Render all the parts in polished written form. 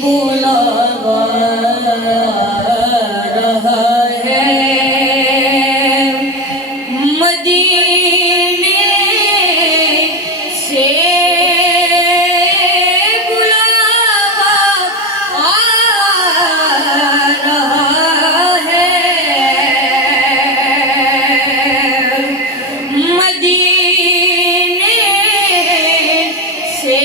बुलावा रहा है, मदीने से बुलावा आ रहा है, मदीने से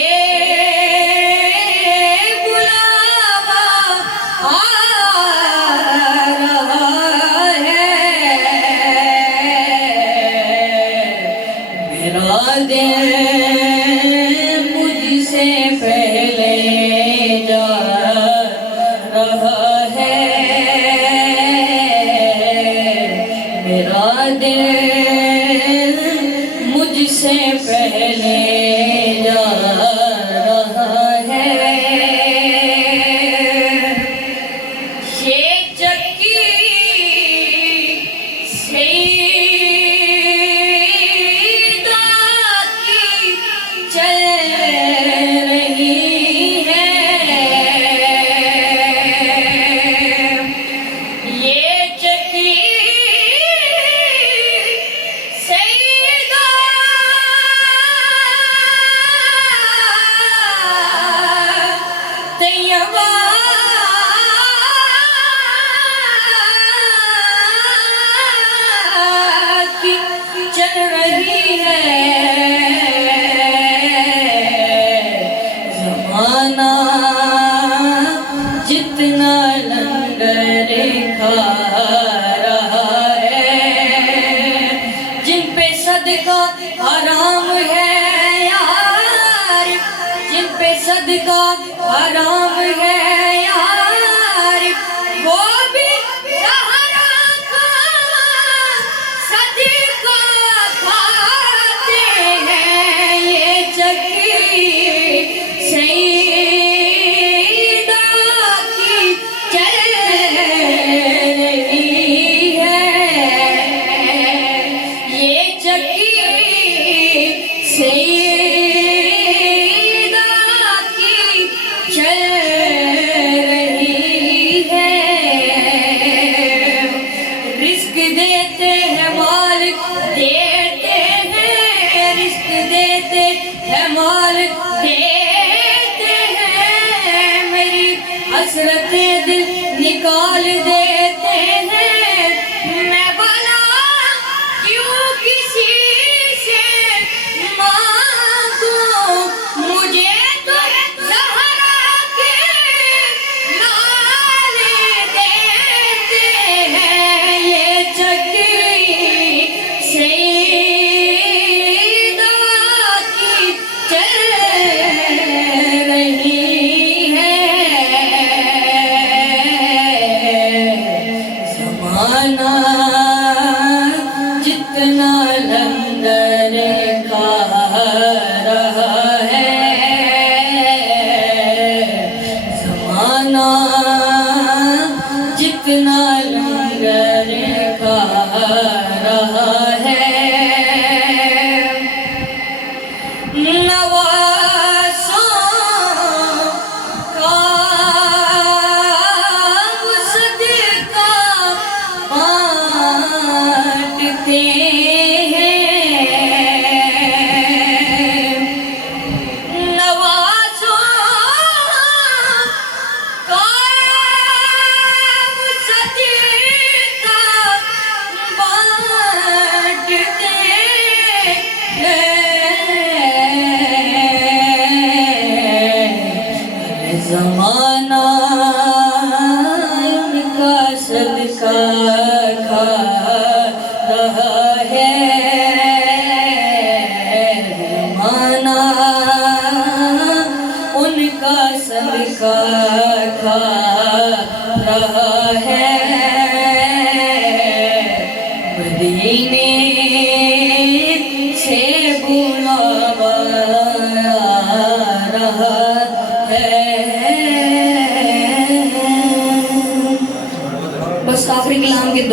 बुलावा आ रहा है। मेरा दिल मुझसे पहले जा रहा है, मेरा दिल मुझसे पहले जा रहा है। ये चक्की सईदा की चल रही है, ये चक्की सईदा तैयबा की चल रही है। ज़माना जितना लंगर खा रहा है, जिन पे सदका हराम है यार, जिन पे सदका हराम है यार, वो भी सहारा का सदका खाते हैं। ये चक्की सईदा की चल रही है, ये चक्की सईदा की चल रही है। रिस्क देते हैं मालिक देते हैं, रिस्क देते हैं मालिक देते हैं, मेरी हसरत दिल निकाल देते हैं। मैं भला क्यों किसी से मांगूं, मुझे तो ज़हरा के लाल देते हैं। ये चक्की सईदा की चल रही है। ज़माना जितना लंगर खा रहा है, ज़माना जितना लंगर खा रहा है। नवाज़ों का वो सदका बांटते हैं, नवाज़ों का वो सदका बांटते हैं। ज़माना इनका सदका खा रहा है, ज़माना उनका सदका खा रहा है। मदीने से बुलावा रहा है। बस आखिरी कलाम के दो